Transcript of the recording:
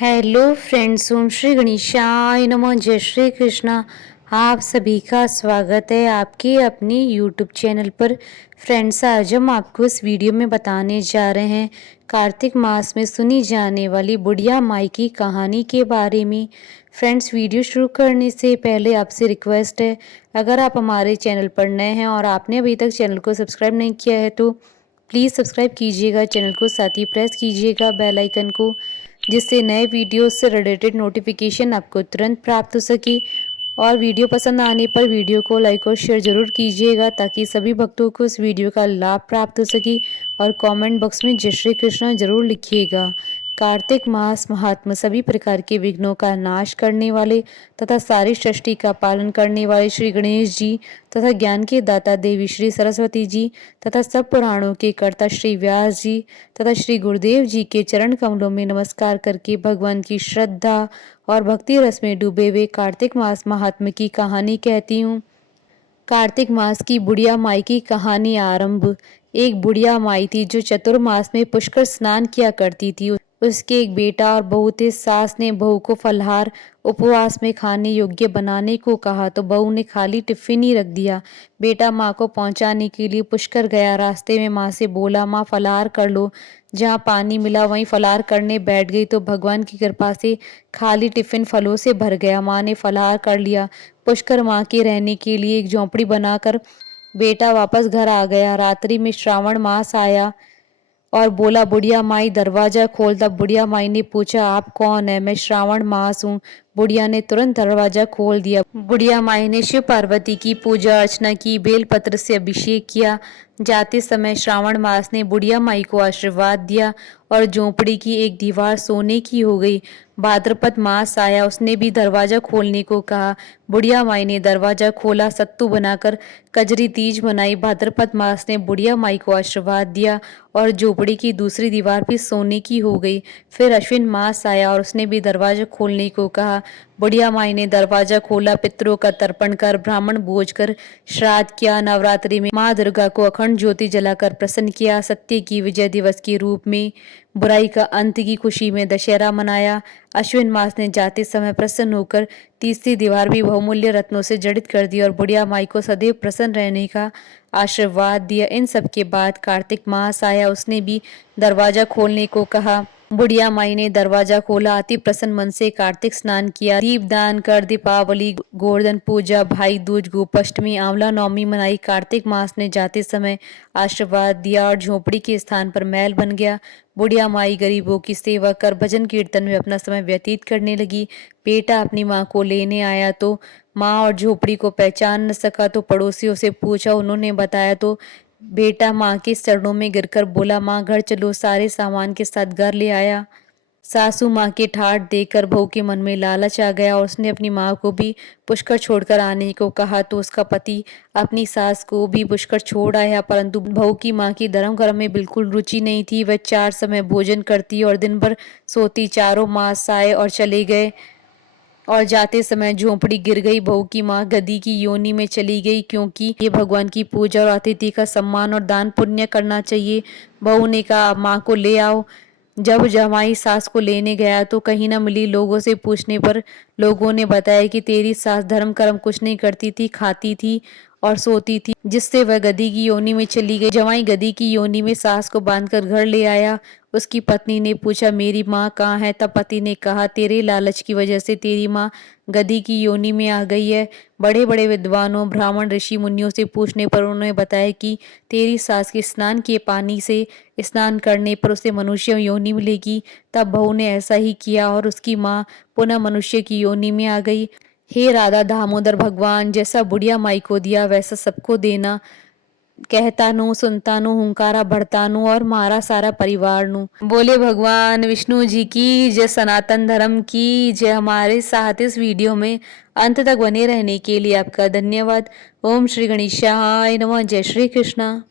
Hello friends, ओम श्री गणेशाय नमः। जय श्री कृष्णा। आप सभी का स्वागत है आपके अपने यूट्यूब चैनल पर। फ्रेंड्स, आज हम आपको इस वीडियो में बताने जा रहे हैं कार्तिक मास में सुनी जाने वाली बुढ़िया माई की कहानी के बारे में। फ्रेंड्स, वीडियो शुरू करने से पहले आपसे रिक्वेस्ट है, अगर आप हमारे चैनल पर नए हैं और आपने अभी तक चैनल को सब्सक्राइब नहीं किया है तो प्लीज़ सब्सक्राइब कीजिएगा चैनल को, साथ ही प्रेस कीजिएगा बेल आइकन को, जिससे नए वीडियोस से रिलेटेड नोटिफिकेशन आपको तुरंत प्राप्त हो सके। और वीडियो पसंद आने पर वीडियो को लाइक और शेयर ज़रूर कीजिएगा ताकि सभी भक्तों को इस वीडियो का लाभ प्राप्त हो सके। और कमेंट बॉक्स में जय श्री कृष्ण जरूर लिखिएगा। कार्तिक मास महात्मा सभी प्रकार के विघ्नों का नाश करने वाले तथा सारी सृष्टि का पालन करने वाले श्री गणेश जी तथा ज्ञान के दाता देवी श्री सरस्वती जी तथा सब पुराणों के कर्ता श्री व्यास जी तथा श्री गुरुदेव जी के चरण कमलों में नमस्कार करके भगवान की श्रद्धा और भक्ति रस में डूबे हुए कार्तिक मास महात्मा की कहानी कहती हूँ। कार्तिक मास की बुढ़िया माई की कहानी आरंभ। एक बुढ़िया माई थी जो चतुर्मास में पुष्कर स्नान किया करती थी। उसके एक बेटा और बहू थे। सास ने बहू को फलाहार उपवास में खाने योग्य बनाने को कहा तो बहू ने खाली टिफिन ही रख दिया। बेटा माँ को पहुंचाने के लिए पुष्कर गया। रास्ते में माँ से बोला, माँ फलाहार कर लो। जहाँ पानी मिला वहीं फलाहार करने बैठ गई तो भगवान की कृपा से खाली टिफिन फलों से भर गया। माँ ने फलाहार कर लिया। पुष्कर माँ के रहने के लिए एक झोंपड़ी बनाकर बेटा वापस घर आ गया। रात्रि में श्रावण मास आया और बोला, बुढ़िया माई दरवाजा खोल। तब बुढ़िया माई ने पूछा, आप कौन है? मैं श्रावण मास हूँ। बुढ़िया ने तुरंत दरवाजा खोल दिया। बुढ़िया माई ने शिव पार्वती की पूजा अर्चना की, बेलपत्र से अभिषेक किया। जाते समय श्रावण मास ने बुढ़िया माई को आशीर्वाद दिया और झोंपड़ी की एक दीवार सोने की हो गई। भाद्रपद मास आया, उसने भी दरवाजा खोलने को कहा। बुढ़िया माई ने दरवाजा खोला, सत्तू बनाकर कजरी तीज मनाई। भाद्रपद मास ने बुढ़िया माई को आशीर्वाद दिया और झोपड़ी की दूसरी दीवार भी सोने की हो गई। फिर अश्विन मास आया और उसने भी दरवाजा खोलने को कहा। बुढ़िया माई ने दरवाजा खोला, पितरों का तर्पण कर ब्राह्मण भोज कर श्राद्ध किया। नवरात्रि में माँ दुर्गा को अखंड ज्योति जलाकर प्रसन्न किया। सत्य की विजय दिवस के रूप में बुराई का अंत की खुशी में दशहरा मनाया। अश्विन मास ने जाते समय प्रसन्न होकर तीसरी दीवार भी बहुमूल्य रत्नों से जड़ित कर दी और बुढ़िया माई को सदैव प्रसन्न रहने का आशीर्वाद दिया। इन सब के बाद कार्तिक मास आया, उसने भी दरवाजा खोलने को कहा। बुढ़िया माई ने दरवाजा खोला, अति प्रसन्न मन से कार्तिक स्नान किया, दीप दान कर दीपावली, गोवर्धन पूजा, भाई दूज, गोपाष्टमी, आंवला नवमी मनाई। कार्तिक मास ने जाते समय आशीर्वाद दिया और झोपड़ी के स्थान पर महल बन गया। बुढ़िया माई गरीबों की सेवा कर भजन कीर्तन में अपना समय व्यतीत करने लगी। बेटा अपनी माँ को लेने आया तो माँ और झोपड़ी को पहचान न सका तो पड़ोसियों से पूछा, उन्होंने बताया तो बेटा माँ के चरणों में गिरकर बोला, माँ घर चलो। सारे सामान के साथ घर ले आया। सासू माँ के ठाठ देखकर बहू के मन में लालच आ गया और उसने अपनी माँ को भी पुष्कर छोड़कर आने को कहा तो उसका पति अपनी सास को भी पुष्कर छोड़ आया। परंतु बहू की माँ की धर्म कर्म में बिल्कुल रुचि नहीं थी। वह 4 समय भोजन करती और दिन भर सोती। चारों मास आए और चले गए और जाते समय झोंपड़ी गिर गई। बहू की माँ गधी की योनि में चली गई क्योंकि ये भगवान की पूजा और अतिथि का सम्मान और दान पुण्य करना चाहिए। बहू ने कहा, माँ को ले आओ। जब जमाई सास को लेने गया तो कहीं न मिली। लोगों से पूछने पर लोगों ने बताया कि तेरी सास धर्म कर्म कुछ नहीं करती थी, खाती थी और सोती थी, जिससे वह गधी की योनि में चली गई। जमाई गधी की योनि में सास को बांधकर घर ले आया। उसकी पत्नी ने पूछा, मेरी माँ कहाँ है? तब पति ने कहा, तेरे लालच की वजह से तेरी माँ गधी की योनि में आ गई है। बड़े बड़े विद्वानों, ब्राह्मण, ऋषि मुनियों से पूछने पर उन्होंने बताया कि तेरी सास के स्नान के पानी से स्नान करने पर उसे मनुष्य योनि मिलेगी। तब बहू ने ऐसा ही किया और उसकी माँ पुनः मनुष्य की योनि में आ गई। हे राधा दामोदर भगवान, जैसा बुढ़िया माई को दिया वैसा सबको देना। कहता नु सुनता नु हुंकारा भरता नु और मारा सारा परिवार नु। बोले भगवान विष्णु जी की जय, सनातन धर्म की जय। हमारे साथ इस वीडियो में अंत तक बने रहने के लिए आपका धन्यवाद। ओम श्री गणेशाय नमः। जय श्री कृष्णा।